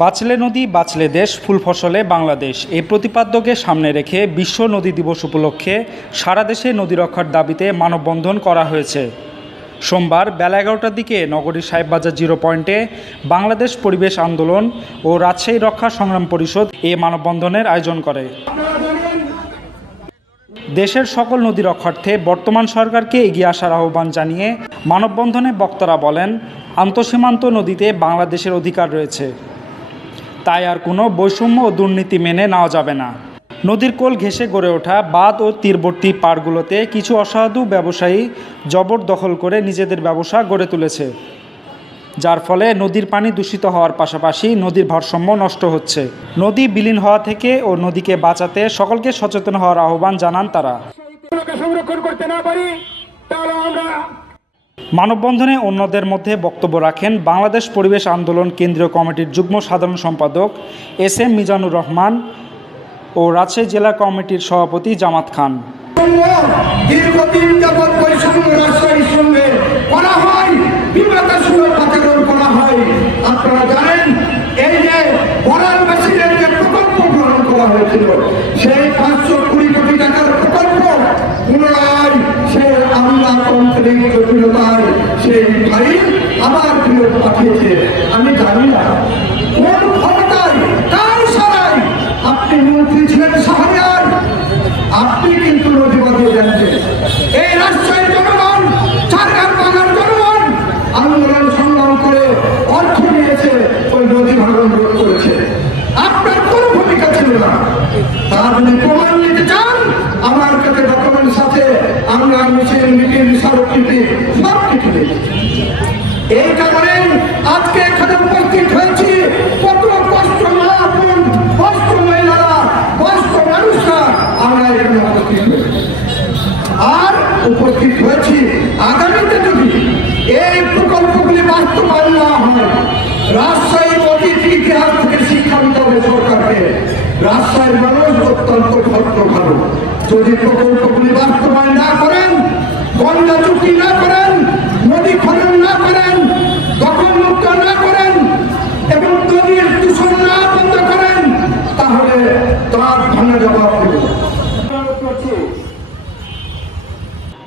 বাঁচলে নদী, বাঁচলে দেশ, ফুল ফসলে বাংলাদেশ। এই প্রতিপাদ্যকে সামনে রেখে বিশ্ব নদী দিবস উপলক্ষে সারা দেশে নদী রক্ষার দাবিতে মানববন্ধন করা হয়েছে। সোমবার বেলা এগারোটার দিকে নগরীর সাহেববাজার জিরো পয়েন্টে বাংলাদেশ পরিবেশ আন্দোলন ও রাজশাহী রক্ষা সংগ্রাম পরিষদ এ মানববন্ধনের আয়োজন করে। দেশের সকল নদী রক্ষার্থে বর্তমান সরকারকে এগিয়ে আসার আহ্বান জানিয়ে মানববন্ধনে বক্তারা বলেন, আন্তঃসীমান্ত নদীতে বাংলাদেশের অধিকার রয়েছে। তাই আর কোনো বৈষম্য ও দুর্নীতি মেনে নেওয়া যাবে না। নদীর কোল ঘেঁষে গড়ে ওঠা বাঁধ ও তীরবর্তী পাড়গুলোতে কিছু অসাধু ব্যবসায়ী জবরদখল করে নিজেদের ব্যবসা গড়ে তুলেছে, যার ফলে নদীর পানি দূষিত হওয়ার পাশাপাশি নদীর ভারসাম্য নষ্ট হচ্ছে। নদী বিলীন হওয়া থেকে ও নদীকে বাঁচাতে সকলকে সচেতন হওয়ার আহ্বান জানান তারা। সংরক্ষণ করতে না পারি, তাহলে আমরা মানববন্ধনে অন্যদের মধ্যে বক্তব্য রাখেন বাংলাদেশ পরিবেশ আন্দোলন কেন্দ্রীয় কমিটির যুগ্ম সাধারণ সম্পাদক এস এম মিজানুর রহমান ও রাজশাহী জেলা কমিটির সভাপতি জামাত খান। দীর্ঘদিন যাবৎ রাজশাহীর সঙ্গে আপনি কিন্তু নদী বাঁধিয়ে এই রাজশাহীর জনগণ চারগার বাগান জনগণ, আন্দোলন সংগ্রাম করে অর্থ নিয়েছে ওই নদী ভাঙন রোধ করেছে। আপনার কোনো ভূমিকা ছিল না। তার যদি প্রমাণ নিতে চান, আমার কাছে ডকুমেন্টস আছে, আমরা মিছিল, মিটিং, স্মারকলিপি সব কিছু এই কারণে আর উপস্থিত হয়েছি আগামীতে যদি এই প্রকল্পগুলি বাস্তবায়ন না হয় রাজশাহীর অতীত ইতিহাস থেকে শিক্ষা নিতে হবে সরকারকে রাজশাহীর মানুষ অত্যন্ত ভালো। যদি প্রকল্পগুলি বাস্তবায়ন না করেন কন্যা চুক্তি না করেন